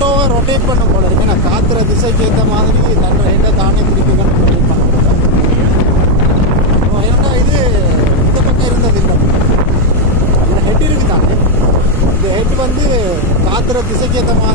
ஆட்டோவை ரொட்டேட் பண்ண போல இருக்கு. நான் காத்துற திசைக்கு ஏற்ற மாதிரி தன் ஹெட்டை தானே பிடிக்கணும் ரொட்டேட் பண்ண. ஏன்னா இது இந்த பக்கம் இருந்தது இல்லை. இதில் ஹெட் இருக்குதாங்க. இந்த ஹெட் வந்து காத்துற திசைக்கு ஏற்ற மாதிரி